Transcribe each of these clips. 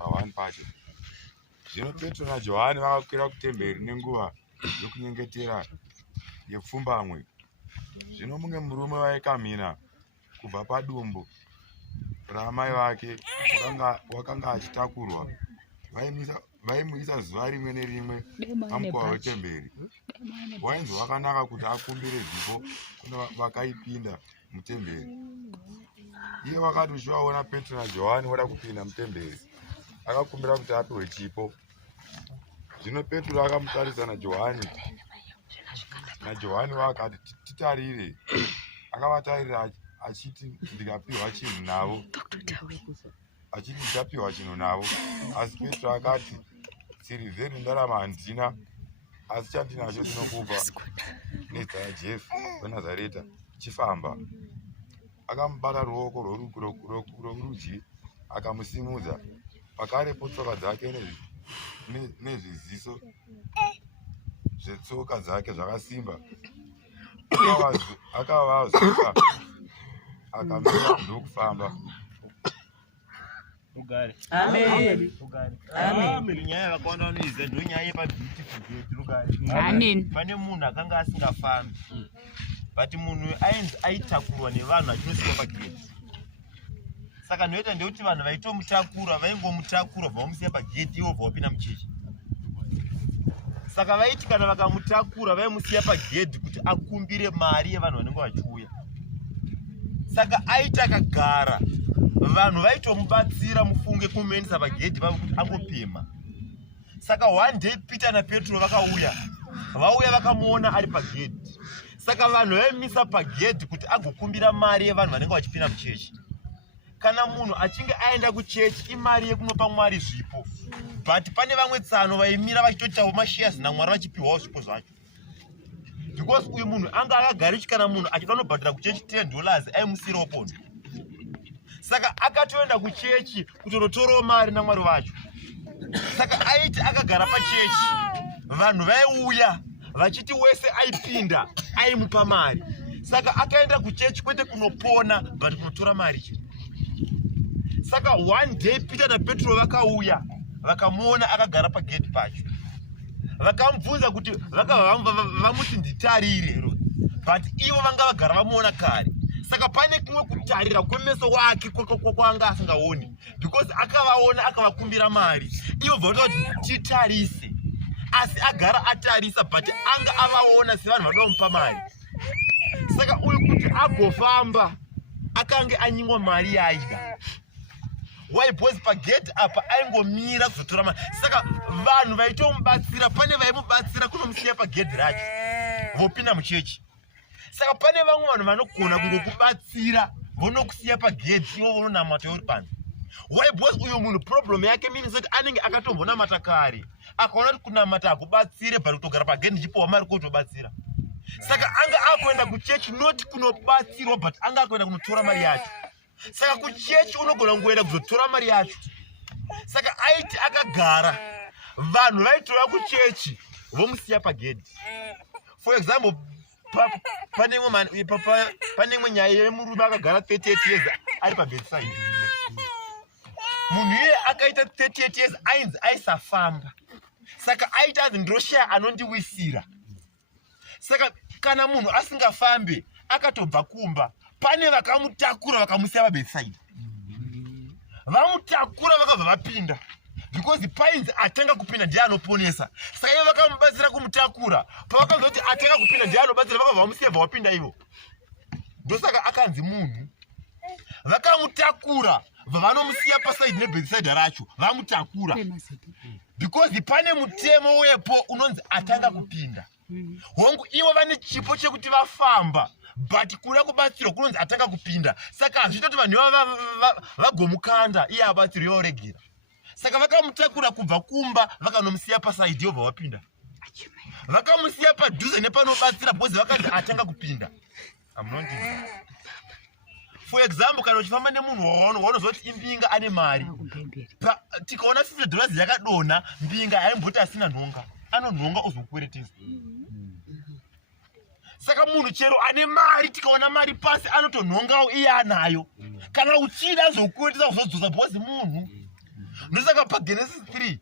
pa1 pacho. Zvino Petro naJohani vakakwira kutemberi nenguva yokunyengetera yepfumbamwe. Zvino mumwe murume waikamhina kubva padumbu ramai vake wakanga achitakurwa. Vaimuisa zuva rimwe nerimwe pamukova wetemberi. Wainzi wakanaka kuti akumbire zipo kuna vakaipinda mutemberi. Iye wakati uchivaona Petro naJohani voda kupinda mutemberi, akakumbira kuti apiwe chipo. Zvino Petro akamutarisa naJohani wakati titarire. Akavatarira achiti ndikapiwa chinhu navo, achiti ndichapiwa chinhu navo. Asi Petro akati sirivheri ndarama handina, asi chandinacho ndinokupa. Nezita raJesu weNazareta chifamba. Akamubata ruoko rworudyi akamusimudza. Pakarepo tsoka dzake nezviziso zvetsoka dzake zvakasimba akavazuka akamira ndokufamba. Pane munhu akanga asingafambi, but munhu aitakurwa nevanhu achinosiwa pagedhi. Saka noita ndekuti vanhu vaitomutakura vaingomutakura vamusiya pagedhi ivo vapinda muchechi. Saka vaiti kana vakamutakura vaimusiya pagedhi kuti akumbire mari yevanhu vanenge vachiuya. Saka aita akagara, vanhu vaitomubatsira mufunge kumuendesa pagedhi vavo kuti angopema. Saka one day Peter naPetro vauya vakamuona ari pagedhi. Saka vanhu vaimisa pagedhi kuti agokumbira mari yevanhu vanenge vachipinda muchechi. Kana munhu achinge aenda kuchechi imari yekunopa Mwari zvipo, but pane vamwe tsano vaimira vachitoitawo mashares naMwari vachipiwawo zvipo zvacho. Because uyu munhu anga akagarichi kana munhu achida kunobhadhira kuchechi $10 aimusirawo pondo. Saka akatoenda kuchechi kutonotorawo mari naMwari vacho. Saka aiti akagara pachechi, vanhu vaiuya vachiti wese aipinda aimupa mari. Saka akaenda kuchechi kwete kunopona but kunotora mari chete. Saka one day Peter naPetro vakauya vakamuona akagara pagedhi pacho. Vakamubvunza kuti vamuti nditarire, but ivo vanga vagara vamuona kare. Saka pane kumwe kutarira kwemeso wake kwanga asingaoni, because akavaona akavakumbira mari. Ivo vauta kuti titarise, asi agara atarisa but anga avaona sevanhu vanoda kumupa mari. Saka uyu kuti agofamba akange anyimwa mari yaida. Why boys pagedhi apa aingomira kuzotora mari. Saka vanhu vaitomubatsira, pane vaimubatsira kunomusiya pagedhi racho vopinda muchechi. Saka pane vamwe vanhu vanogona kungokubatsira vonokusiya pagedhi ivo vononamata uri panze. Why boys uyu munhu problem yake means kuti anenge akatombonamata kare, akaona kuti kunamata hakubatsire but kutogara pagedhi ndichipiwa mari kutobatsira. Saka anga akuenda kuchechi not kunobatsirwa but anga akuenda kunotora mari yacho. Saka kuchechi unogona kungoenda kuzotora mari yacho. Saka aiti akagara, vanhu vaitora kuchechi vomusiya pagedhi. For example, pane imwe nyaya yemurume akagara 38 years ari pabedside. Munhu iye akaita 38 years ainzi aisafamba. Saka aita azi ndoshaya anondiwisira. Saka kana munhu asingafambe akatobva kumba, pane vakamutakura vakamusiya pabedside. Vamutakura vakabva vapinda, because painzi atanga kupinda ndiye anoponesa. Saka ivo vakamubatsira kumutakura, pavakazoti atanga kupinda ndiye anobatsira vakabva vamusiya bva vapinda ivo. Ndosaka akanzi munhu. Vakamutakura vanomusiya paside nebedside racho vamutakura, because pane mutemo wepo unonzi atanga kupinda. Hongu ivo vane chipo chekuti vafamba, but kuda kubatsirwa kunonzi atanga kupinda. Saka hazvita kuti vanhu vagomukanda iye abatsirwe yoregera. Saka vakamutakura kubva kumba vakanomusiya paside yobva vapinda. Vakamusiya padhuze nepanobatsira bhozi vakanzi atanga kupinda. For example, kana uchifamba nemunhu waunozoti imbinga ane mari, tikaona $50 yakadonha, mbinga haimboti asina nhonga, anonhonga uzokweretesa. Saka munhu chero ane mari, tikaona mari pasi anotonhongawo iye anayo. Kana uchida azokweretesa uzodzosa bhozi munhu. ndosaka paGenesis 3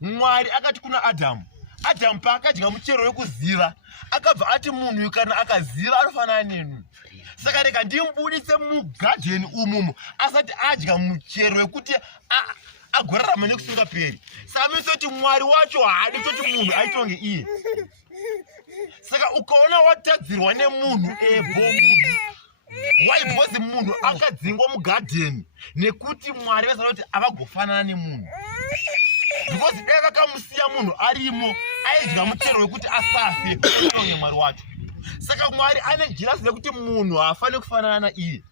Mwari akati kuna Adamu paakadya muchero wekuziva akabva ati munhu kana akaziva anofanana nenu. Saka rega ndimbudise mugadheni umumu asati adya muchero wekuti agorarama nekusingaperi. Saka kuti Mwari wacho haadi kuti munhu aitonge iye. Saka ukaona watadzirwa nemunhu munhu waibhozi munhu akadzingwa mugadheni nekuti Mwari vaziva kuti avagofanana nemunhu. Because dai vakamusiya munhu arimo aidya muchero wekuti asafe utonge Mwari wacho. Saka Mwari ane jirasi rekuti munhu haafani kufanana naiye.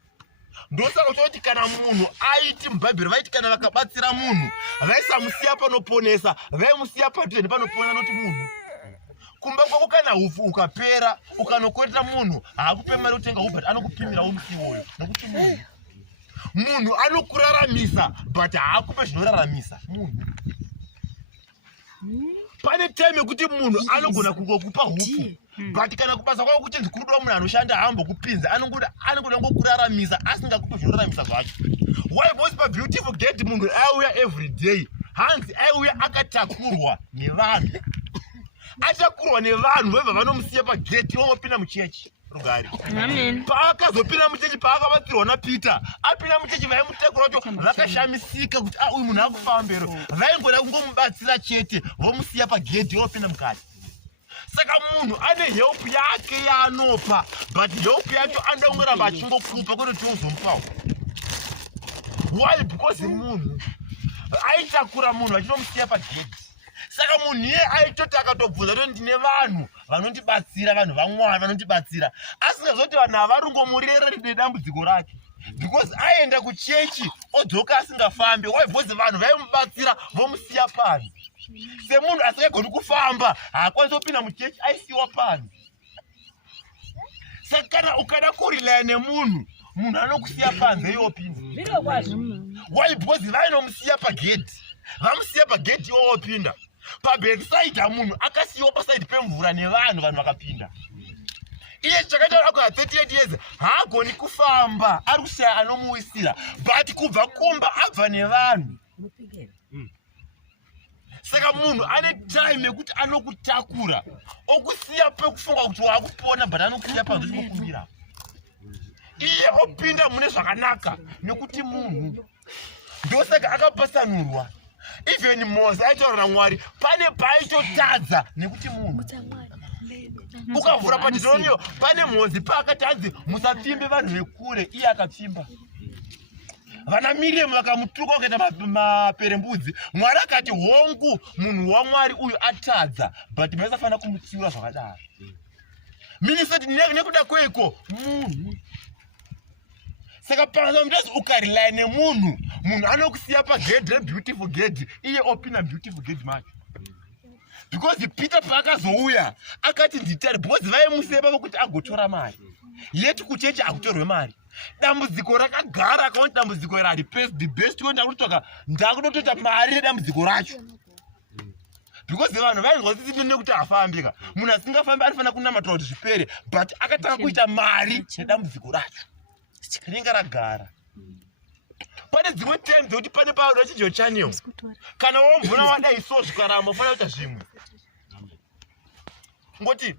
Ndosaka kuti kana munhu aiti mubhaibheri vaiti kana vakabatsira munhu vaisamusiya panoponesa vaimusiya padhuze nepanoponesa noti munhu kumba kwako kana upfu ukapera ukanokorera munhu haakupe mari utenga but anokupimira umusiwoyo nekuti munhu anokuraramisa but haakupe zvinoraramisa munhu. Pane time yekuti munhu anogona kungokupa hupfu but kana kubasa kwako kuchinzi kurudiwa munhu anoshanda haambokupinza anongoda ngokuraramisa asingakupe zvinoraramisa zvacho. Why because pa beautiful gate munhu aiuya every day hanzi aiuya akatakurwa nevanhu. Achakurwa nevanhu vebva vanomusiya pageti vomopinda muchechi rugare. Paakazopinda muchechi paakabatsirwa naPeter apinda muchechi vaimutekura vacho vakashamisika kuti uyu munhu akufamba mberi vaingoda kungomubatsira chete vomusiya pageti vopinda mukati. Saka munhu ane help yake yaanopa but help yacho anoda kungoramba achingokupa kuti uzomupawo. Why? Because munhu aitakura munhu achinomusiya pageti. Saka munhu iye aitoti akatobvunza kuti ndine vanhu vanondibatsira vanhu vaMwari vanondibatsira asingazoti vanhu havarungomurera nedambudziko rake because aenda kuchechi odzoka asingafambi. Waibvunza vanhu vaimubatsira vomusiya panze. Semunhu asingagoni kufamba haakwanisi kupinda muchechi aisiwa panze. Saka kana ukada kurilaya nemunhu munhu anokusiya panze iwopinda. Waibvunza vainomusiya pageti vamusiya pageti iwopinda. Pabhekisaidha munhu akasiyiwa pasaidi pemvura nevanhu vakapinda. Iye chakaita ako 38 years haagoni kufamba ari kushaya anomuwisira but kubva kumba abva nevanhu. Saka munhu ane time yekuti anokutakura okusiya pekufunga kuti waakupona but anokusiya panze chinokumbira. Iye opinda mune zvakanaka nekuti munhu ndosaka akapasanurwa. Even Moses aitaura naMwari pane paaitotadza nekuti munhu ukavhura padhidoniyo pane Moses paakatanzi musapfimbe vanhu vekure iye akapfimba. Vana Miriamu vakamutuka ukaita maperembudzi Mwari akati hongu munhu waMwari uyu atadza but maisafana kumutsiura zvakadaro. Minisati nekuda kweiko munhu. Saka pamwe ukarilaya nemunhu munhu anokusiya pagedhi rebeautiful gate iye opinda beautiful gate macho. Because Peter paakazouya akati nditari because vaimusiya pavo kuti agotora mari yeti kuchechi akutorwe mari. Dambudziko rakagara akaona dambudziko rari the best kuenda kutoka ndakutoita mari nedambudziko racho. Because vanhu vainzwa nekuti afambika munhu asingafambi anofanira kunamata kuti zvipere but akatanga kuita mari nedambudziko racho ringa ragara. Pane dzimwe time dzekuti pane pauda chidyo chanyewo kana wombona wadai so zvikaramba ufanira kuita zvimwe. Ngoti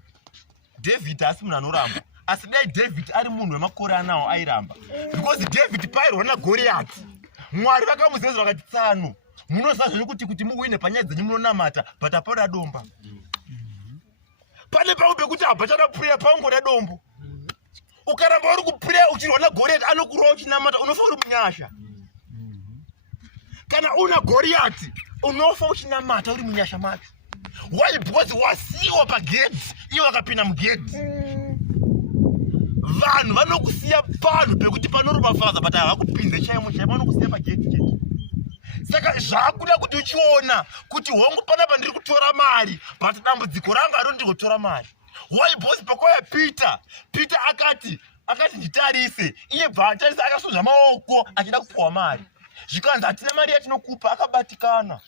David haasi munhu anoramba asi dai David ari munhu wemakore anawo airamba because David pairwa naGoriati Mwari vakamuzeza vakati tsano munoziva zvekuti kuti muwine panyaya dzenyu munonamata but hapana domba. Pane pamwe pekuti habachada prayer pangoda dombo. Ukaramba uri kuprayer uchirwa naGoriati anokurova uchinamata unofa uri munyasha. Kana una Goriati unofa uchinamata uri munyasha macho. Why? Because wasiwa pagedhi iwo akapinda mugedhi. Vanhu vanokusiya panhu pekuti panorumafadza but havakupinze chaimo chaimo vanokusiya pagedhi chete. Saka zvakuda kuti uchiona kuti hongu panapa ndiri kutora mari but dambudziko ranga ari ndikutora mari. Why? Because pakauya Peter akati nditarise iye bva atarisa akasonza maoko achida kupuwa mari. Zvikanzi hatina mari yatinokupa akabatikana.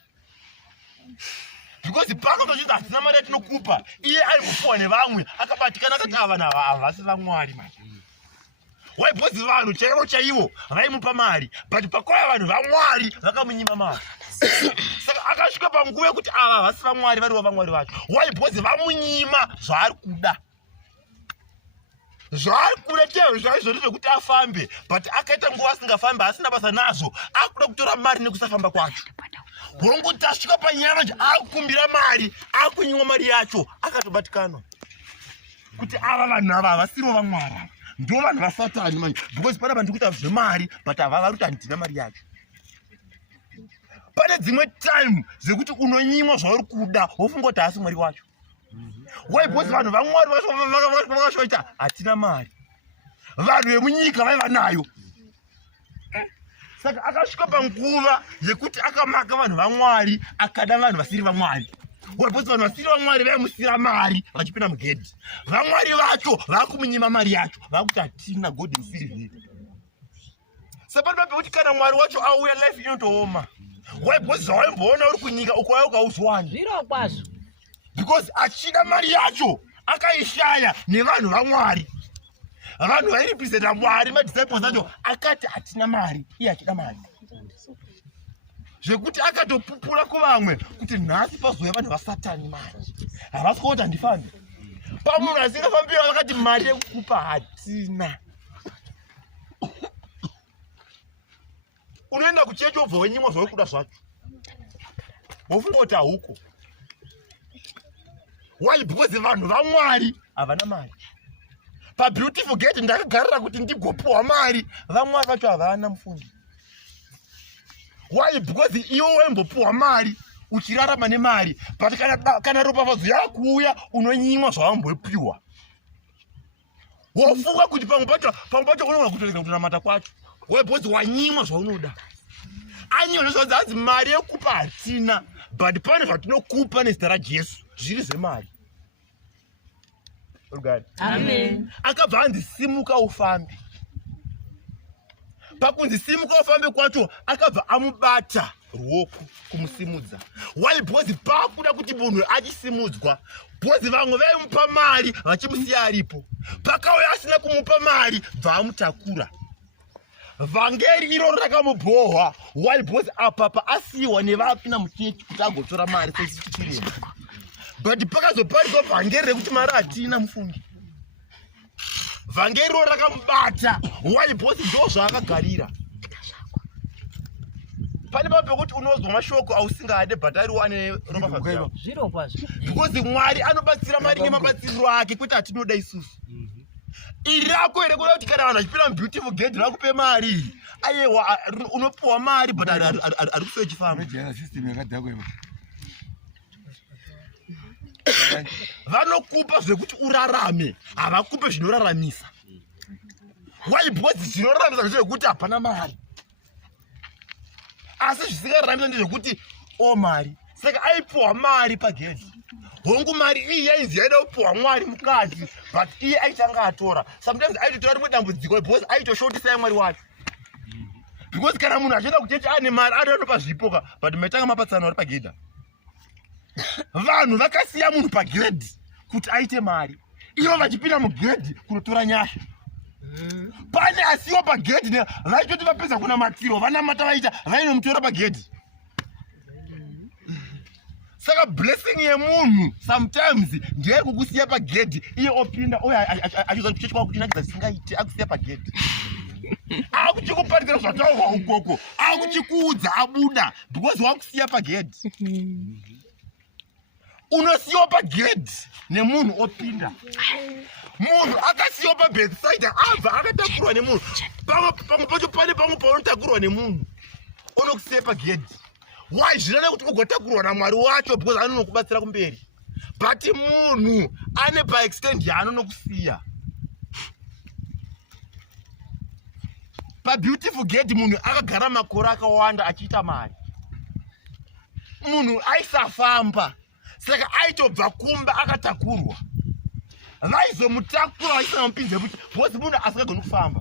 Because pakatochinzi hatina mari yatinokupa iye ari kupuwa nevamwe akabatikana akati ava vanhu havasi vaMwari manje. Why? Because vanhu chaivo vaimupa mari but pakauya vanhu vaMwari vakamunyima mari. Saka akasvika panguva yekuti ava vasi vamwari variwo vamwari vacho. Why? Because vamunyima zvaari kuda. Zvaari kuda chaizvo zvekuti afambe, but akaita nguva asingafambe, asina basa nazvo, akuda kutora mari nekusafamba kwacho. Wongoti asvika panyama akukumbira mari, akunyimwa mari yacho, akatobatikana. Kuti ava vanhu ava havasiriwo vamwari. Ndo vanhu vaSatani manje. Because pana vanhu kuita zvemari, but havava kuti handina mari yacho. Pane dzimwe time dzekuti unonyimwa zvauri kuda, wofunga kuti haasi mwari wacho. Why? Because vanhu vamwari vakashoita hatina mari. Vanhu vemunyika vaiva nayo. Saka akasvika panguva yekuti akamaka vanhu vamwari, akada vanhu vasiri vamwari. Why? Because vanhu vasiri vamwari vaimusira mari vachipinda mugedhi. Vamwari vacho vakumunyima mari yacho, vakuti hatina God musiri. Saka pane pekuti kana mwari wacho auya life inotooma. Why? Because zvawaimboona uri kunyika uko ukauzwani. Zviro kwazvo. Because achida mari yacho akaishaya nevanhu vamwari. Vanhu vairepresenta Mwari, madisciples acho akati hatina mari, iye achida mari. Zvekuti akatopupura kuvamwe kuti nhasi pazouya vanhu vaSatani mari. Havasi kuti handifambi. Pamunhu asingafambira vakati mari yekukupa hatina. Unoenda kuchechi wobva wenyimwa zvauri kuda zvacho. Wofunga kuti hauko. Why? Because vanhu vamwari havana mari. PaBeautiful Gate ndakagarira kuti ndigopuwa mari, vamwari vacho havana mufundi. Why? Because iwe waimbopuwa mari uchirarama nemari, but kana ropafadzo yakuuya unonyimwa zvawambopiwa. Wofunga kuti pamwe pacho unogona kutorega kutonamata kwacho. Why? Because wanyimwa zvaunoda. Anyona zvanzi mari yekupa hatina, but pane zvatinokupa nezita raJesu zviri zvemari. Amen. Akabva anzi simuka ufambe. Pakunzi simuka ufambe kwacho akabva amubata ruoko kumusimudza. Why? Because pakuda kuti munhu achisimudzwa, because vamwe vaimupa mari vachimusiya aripo. Pakauya asina kumupa mari bvaamutakura. Vhangeri iroro rakamubhohwa. Why? Because apa asiyiwa nevapinda muchechi kuti agotora mari sechirema. But pakazoparikwa vhangeri rekuti mari hatina mufungi. Vhangeri iroro rakamubata. Why? Because ndo zvaakagarira. Pane pekuti unozwa mashoko ausingade but ariwo ane ropafadzo. Zviro kwazvo. Because Mwari anobatsira mari nemabatsiro ake kuti hatinoda isusu. Iri rako here kuda kuti kana vanhu vachipinda muBeautiful Gate vakupe mari. Aiwa unopuwa mari but ari kusiya chifambo. Vanokupa zvekuti urarame, havakupe zvinoraramisa. Why? Because zvinoraramisa zvekuti hapana mari. Asi zvisingararamisa ndezvekuti mari. Saka aipuwa mari pagedhi. Hongu mari iyi yainzi yaida kupuwa Mwari mukati, but iye aitanga atora. Sometimes aitotora rimwe dambudziko because aitoshotisa Mwari wacho. Because kana munhu achienda kuchechi ane mari anopa zvipoka, but maitanga mapatsano ari pagedha. Vanhu vakasiya munhu pagedhi kuti aite mari, ivo vachipinda mugedhi kunotora nyasha. Pane asiwa pagedhi vaitoti vapedza kunamatiro vanamata vaita vainomutora pagedhi. Saka blessing yemunhu sometimes ndeye kukusiya pagedhi, iye opinda achiza kuchechi kwako kuchinakidza zvisingaiti, akusiya pagedhi. Akuchikuparidza zvataurwa ukoko, akuchikuudza abuda because wakusiya pagedhi. Unosiyiwa pagedhi nemunhu opinda. Munhu akasiyiwa pabedside abva akatakurwa nemunhu. Pamwe pacho pane pamwe paunotakurwa nemunhu unokusiya pagedhi. Why? Zvinode kuti ugotakurwa naMwari wacho because anonokubatsira kumberi. But munhu ane paextend yaanonokusiya. PaBeautiful Gate munhu akagara makore akawanda achiita mari. Munhu aisafamba. Saka aitobva kumba akatakurwa. Vaizomutakura vachisamupinze kuti because munhu asingagoni kufamba.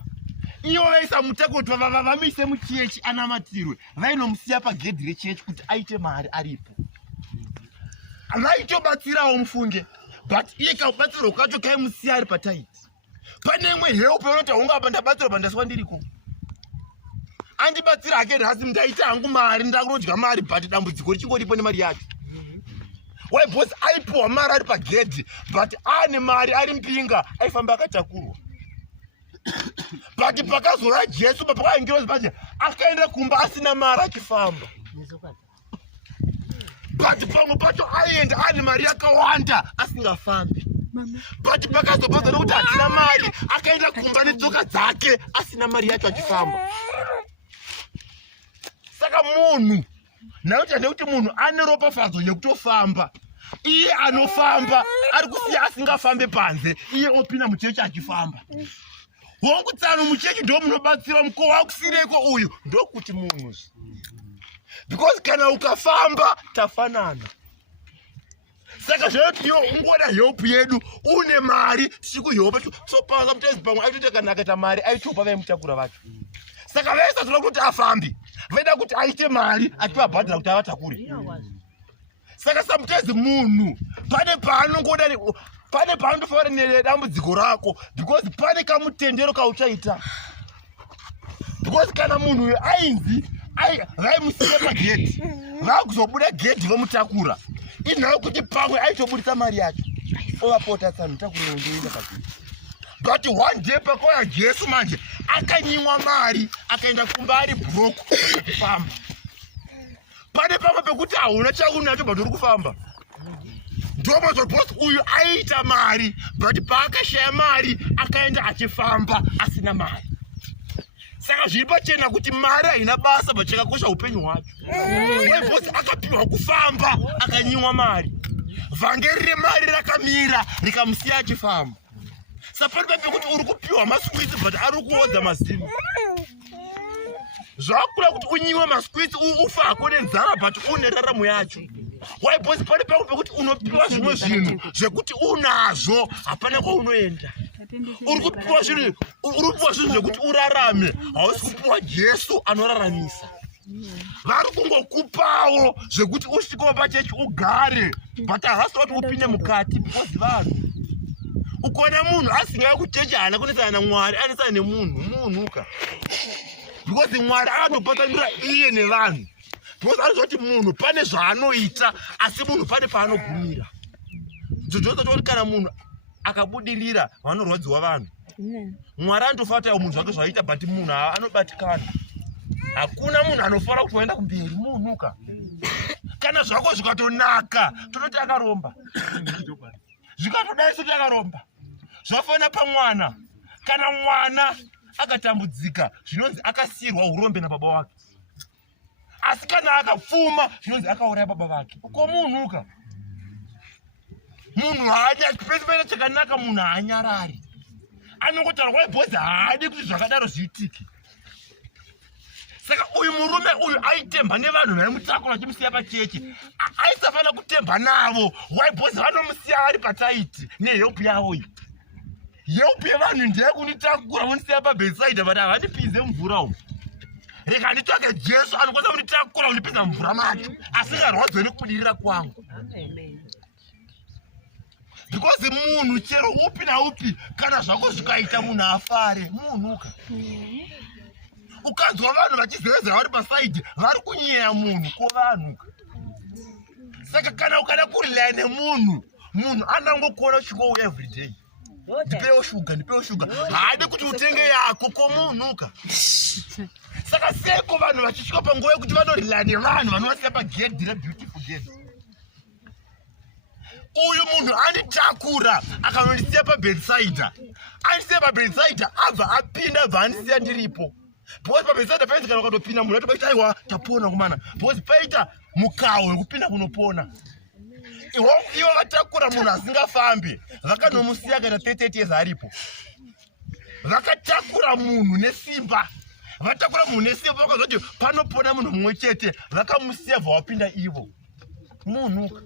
Ivo vaisamutakura kuti vamise muchechi anamatirwe. Vainomusiya pagedhi rechechi kuti aite mari aripo. Vaitobatsirawo mufunge, but iye kamubatsiro kacho kaimusiya ari pataiti. Pane imwe help inoti haungaba ndabatsirwa pandaswa ndiriko. andibatsira hake nhasi ndaita hangu mari ndakunodya mari but dambudziko richingoripo nemari yacho. Waibhosi aipiwa mari ari pagedhi but ane mari ari mpinga aifamba akatakurwa. But pakazora Jesu papakaingirozi pache akaenda kumba asina mari achifamba. But pamwe pacho aienda ane mari yakawanda asingafambi. But pakazopodza nokuti hatina mari akaenda kumba netsoka dzake asina mari yacho achifamba. Saka munhu nauti ndeuti munhu ane ropafadzo yekutofamba. Iye anofamba ari kusiya asingafambe panze, iye opinda muchechi achifamba. Wokutsano muchechi ndo munobatsira muko wakusireko uyu ndokuti munhu. Because kana ukafamba tafanana. Saka zvoti yo ungoda help yedu une mari siku yopa so panga mutezi pamwe aitoita kana akaita mari aitopa vaimutakura vacho. Saka vese zvinoda kuti afambi vaida kuti aite mari achivabhadhira kuti avatakure. Saka samutezi munhu pane paanongoda pane paanofanira nedambudziko rako because pane kamutendero kauchaita. Because kana munhu ainzi vaimusiya pagedhi vakuzobuda gedhi vomutakura inhayo kuti pamwe aitobudisa mari yacho ovapota tsanu takura ndoenda pagedhi. But one day pakauya Jesu manje akanyimwa mari akaenda kumba ari broke akafamba. Pane pamwe pekuti hauna chaunacho but uri kufamba. Ndomazopoti uyu aita mari but paakashaya mari akaenda achifamba asina mari. Saka zviri pachena kuti mari haina basa but chakakosha upenyu hwacho. Waibhosi akapiwa kufamba akanyimwa mari. Vhangeri remari rakamira rikamusiya achifamba. Sapari pekuti uri kupiwa maswitsi but ari kuodza mazino. Zvakura kuti unyimwe maswitsi ufa hako nenzara but une raramo yacho. Waibhosi pane pekuti unopiwa zvimwe zvinhu zvekuti unazvo hapana kwaunoenda. Uri kupiwa zvinhu zvekuti urarame hausi kupiwa Jesu anoraramisa. Vari kungokupawo zvekuti usvikewo pachechi ugare but havasi kuti upinde mukati because vanhu ukaona munhu asingaya kuchechi haana kunesana naMwari anesana nemunhuka. Because Mwari anotopatsanura iye nevanhu. Because anozoti munhu pane zvaanoita asi munhu pane paanogumira. Zvozoita kuti kana munhu akabudirira vanorwadziwa vanhu. Mwari anotofanira munhu zvake zvaita but munhu anobatikana. Hakuna munhu anofanira kuti waenda kumberi munhuka. Kana zvako zvikatonaka tototi akaromba. Zvikatodai soti akaromba. Zvafanira pamwana. Kana mwana akatambudzika zvinonzi akasiyirwa urombe nababa wake. Asi kana akapfuma zvinonzi akauraya baba vake. Uko munhuka. Munhu haanya pese chakanaka munhu haanyarari. Anongotaura waibhozi haadi kuti zvakadaro zviitike. Saka uyu murume uyu aitemba nevanhu vaimutakura vachimusiya pachechi. Aisafanira kutemba navo. Waibhozi vanomusiya ari pataiti nehelp yavo iyi. Help yevanhu ndeyekunitakura vonisiya paBethsaida but havandipinze mvura umu. Reka nditsvake Jesu anokwanisa kunitakura unipinza mvura macho asingarwadziwe nekubudirira kwangu. Because munhu chero upi naupi kana zvako zvikaita munhu afare munhuka. Ukanzwa vanhu vachizevezera vari pasaidhi vari kunyeya munhu kovanhuka. Saka kana ukada kurilaya nemunhu munhu anangokuona uchingouya everyday. Ndipewo shuga. Haadi kuti utenge yako komunhuka. Saka seko vanhu vachisvika panguva yekuti vanorilaya nevanhu vanovasiya pagedhi rebeautiful gate. Uyu munhu anditakura akanondisiya paBethsaida. Andisiya paBethsaida abva apinda abva andisiya ndiripo. Because paBethsaida painzi kana ukatopinda munhu atobaita aiwa tapona kumana. Because paita mukawo wekupinda kunopona. Ivo vatakura munhu asingafambi vakanomusiya kana 38 years aripo. Vakatakura munhu nesimba. Vatakura munhu nesimba vakazoti panopona munhu mumwe chete vakamusiya bva wapinda ivo. Munhuka.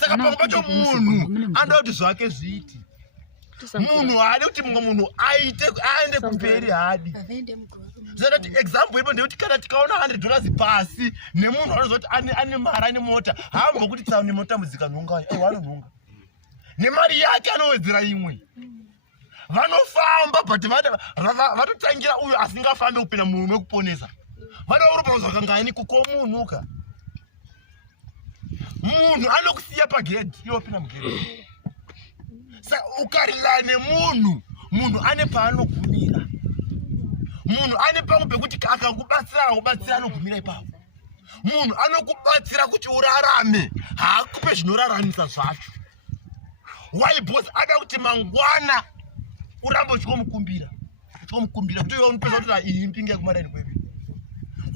Saka pamwe pacho munhu anoda kuti zvake zviiti. Munhu haadi kuti mumwe munhu aende kumberi haadi. Zvakati example ipo ndekuti kana tikaona $100 pasi nemunhu anozoti ane mari ane mota haambo kuti tsaune mota muzika nhunga wanonhunga. Nemari yake anowedzera imwe. Vanofamba but vatotangira uyu asingafambi kupinda munhu wekuponesa. vada uri pauzwa kangani kuko munhuka munhu anokusiya pagedhi iwe wapinda mugedhi saka ukarilana nemunhu munhu ane paanogumira munhu ane pamwe pekuti akakubatsira anogumira ipapo munhu anokubatsira kuti urarame haakupe zvinoraramisa zvacho why boss ada kuti mangwana urambe uchikomukumbira kuti iwe unopeza kuti iyi mpinge kumaraini kwedu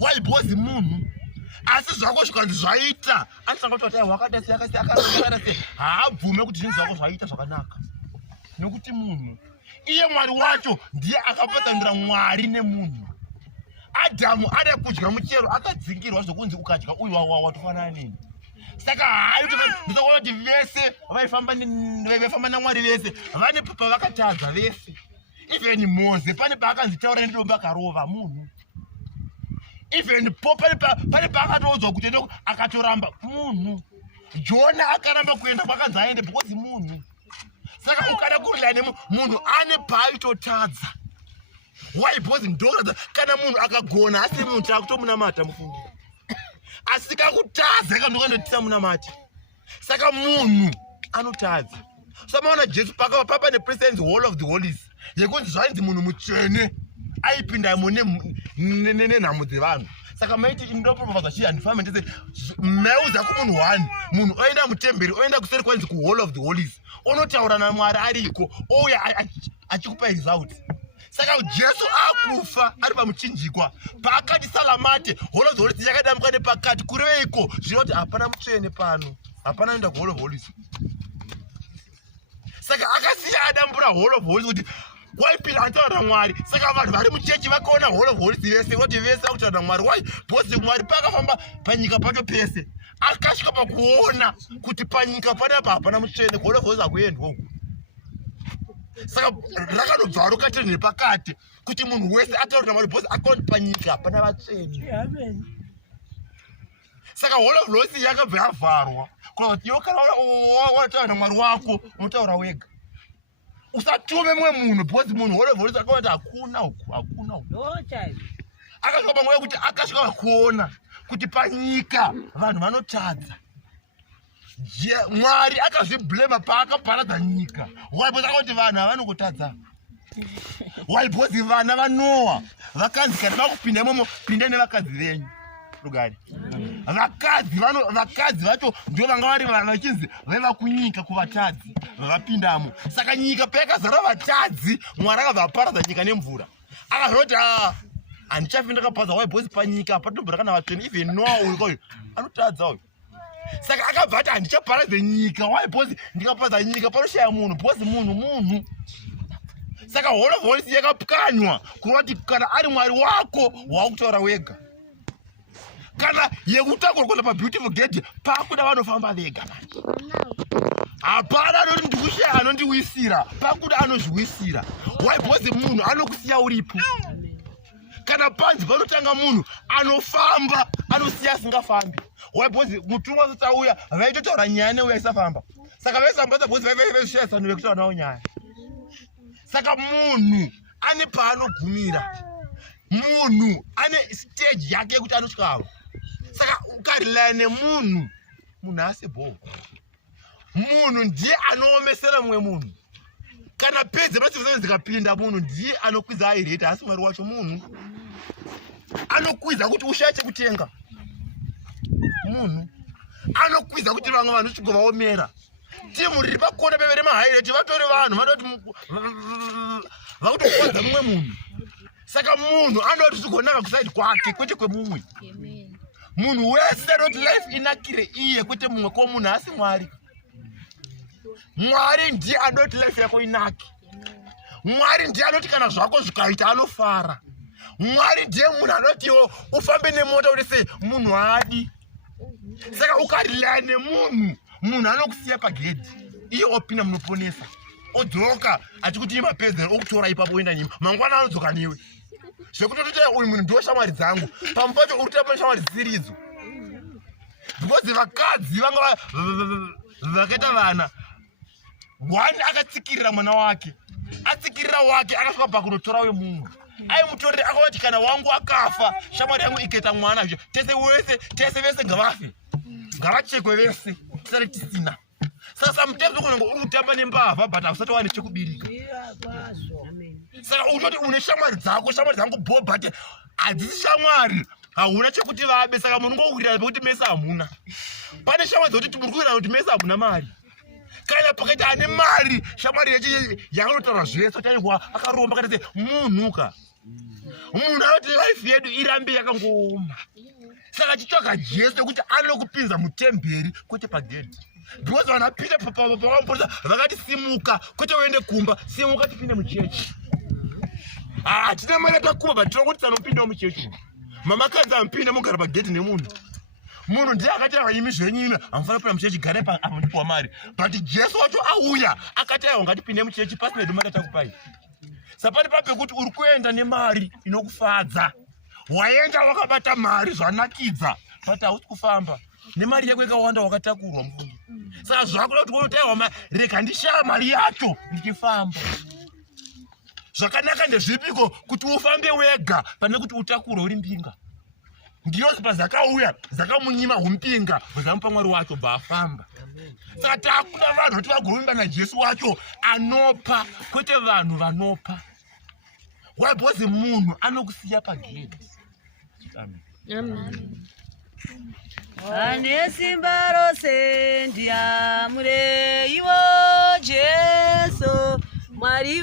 why boss munhu asi zvako zvikanzi zvaita anosanga kuti wakadasi haabvume kuti zvinhu zvako zvaita zvakanaka nekuti munhu iye mwari wacho ndiye akapatsanura mwari nemunhu adhamu ada kudya muchero akadzingirwa zvokunzi ukadya uyu watofanana neni saka hayi kuti vese vaifamba namwari vese vane pavakatadza vese even Mose pane paakanzi taura nedombo akarova munhu even po pane paakatoudzwa kuti ende akatoramba munhu Jona akaramba kuenda kwakanzi aende because munhu saka ukada kurilana munhu ane paaitotadza why because ndokuradza kana munhu akagona asi munhu takutomunamata mufungi asikakutadza kandokandotisa munamati saka munhu anotadza samaona Jesu papa nepresence hall of the holies yekunzi zvainzi munhu mutsvene aipindamo nenhamo dzevanhu saka maiti indopropaza chiya handifambe ndese meuza kumunhu wani munhu oenda mutemberi oenda kuseri kwanzi kuhall of the holies onotaura namwari ariko ouya achikupa result saka Jesu akufa ari pamuchinjikwa paakati salamate hall of the holies yakadamuka nepakati kureiko zvinoti hapana mutsvene pano hapana enda kuhall of holies saka akasiya adambura hall of holies kuti waipinda antaura namwari saka vanhu vari muchechi vakaona hall of holies vese voti vese akutaura namwari wai bhosi mwari pakafamba panyika pacho pese akasvika pakuona kuti panyika panapa hapana mutsvene hall of holies hakuendwa uku saka rakanobva rokati nepakati kuti munhu wese ataura namwari bhosi akaona panyika hapana vatsvene saka hall of holies yakabva yavharwa kuti iwe kana wataura namwari wako unotaura wega usatume mwe munhu bhosi munhu hall of holies akati hakuna uku akasvika pamwe kuti akasvika kuona kuti panyika vanhu vanotadza mwari akazviblema paakaparadza nyika waibosi akati vanhu havanokutadza waibosi vana vanowa vakanzi kana vakupinda imomo pinda nevakadzi venyu rugari vakadzi vacho ndio vanga vari vachinzi vaiva kunyika kuvatadzi vavapindamo saka nyika payakazara vatadzi mwari akabva aparadza nyika nemvura akazoti handichafi ndakapadza waibosi panyika hapatombora kana vatsvene even noa uyu koyo anotadza uyu saka akabva ati handichaparadze nyika waibosi ndikapadza nyika panoshaya munhu bosi munhu saka hall of holies yakapwanywa kureva kuti kana ari mwari wako waakutaura wega kana yekutakurwa kuenda pabeautiful gate pakuda vanofamba vega hapana anoti ndikushaya anondiwisira pakuda anozviwisira waibosi munhu anokusiya uripo kana panzi panotanga munhu anofamba anosiya asingafambi waibosi mutumwa asatauya vaitotaura nyaya neuya isafamba saka vaisambadza bosi vaishayisano vekutaura nawo nyaya saka munhu ane paanogumira munhu ane stage yake yekuti anotyavo saka ukarilana nemunhu asebho munhu ndiye anoomesera mumwe munhu kana pedze pasivesene dzikapinda munhu ndiye anokwiza aireta asi mwari wacho munhu anokwiza kuti ushaye chekutenga munhu anokwiza kuti vamwe vanhu chigovaomera timu riri pakona pevere mahaireti vatori vanhu vanoti vakutokodza mumwe munhu saka munhu anoti zvigonaka kusaidi kwake kwete kwemumwe munhu wese anoti life inakire iye kwete mumwe komunhu asi mwari ndiye anoti life yako inake mwari ndiye anoti kana zvako zvikaita anofara mwari ndiye munhu anotiwo ufambe nemota kuti sei munhu haadi saka ukarilana nemunhu anokusiya pagedhi iye opinda munoponesa odzoka achikuti imapedzero okutora ipapo oenda nyima mangwana anodzoka newe zvekutototi uyu munhu ndiwo shamwari dzangu pamwe pacho uri kutamba shamwari dzisiridzo because vakadzi vanga vakaita vana wani akatsikirira mwana wake atsikirira wake akasvika pakunotora wemumwe aimutorera akavati kana wangu akafa shamwari yangu ikaita mwana tese vese ngavafe ngavachekwe vese tisare tisina. Sasa mtezo kunenge uri kutamba nembavha but ausati wane chekubirika. Saka utoti une shamwari dzangu bo but hadzisi shamwari hauna chekuti vabe. Saka munhu ngowirira pekuti mese hamuna. Pane shamwari dzekuti muri kuwirira kuti mese hamuna mari. Kana pakati ane mari shamwari yacho yakanotaura zvese taigwa akaromba akati munhuka munhu anoti life yedu irambe yakangooma. Saka chitsvaka Jesu kuti anokupinza mutemberi kwete pagedhi. Because vanapinda pamapurisa vakati simuka kwete uende kumba, simuka tipinde muchechi. Tina mari takuba but tinongoti tanopindawo muchechi. Mamakadzi amupinde mugara pagedhi nemunhu. Munhu ndiye akati vaimi zvenyina hamufana kupinda muchechi gare apo ndipowa mari. But Jesu wacho auya akati aiwa ngatipinde muchechi pasina hedu mari atakupai. Sapani papekuti uri kuenda nemari inokufadza. Waenda wakabata mari zvanakidza but hausi kufamba. Nemari yako ikawanda wakatakurwa mufungi. Saka zvakuda kuti unotaiwa reka ndishaya mari yacho ndichifamba. Zvakanaka ndezvipiko kuti ufambe wega pane kuti utakurwe uri mpinga. Ndiyo pazakauya zakamunyima humpinga vazamupa mwari wacho bva afamba. Saka takuda vanhu kuti vagorumba naJesu wacho anopa kwete vanhu vanopa. Waibozi munhu anokusiya pagedhi. Amen. Ane simba rose ndiamure iwo Jesu mwari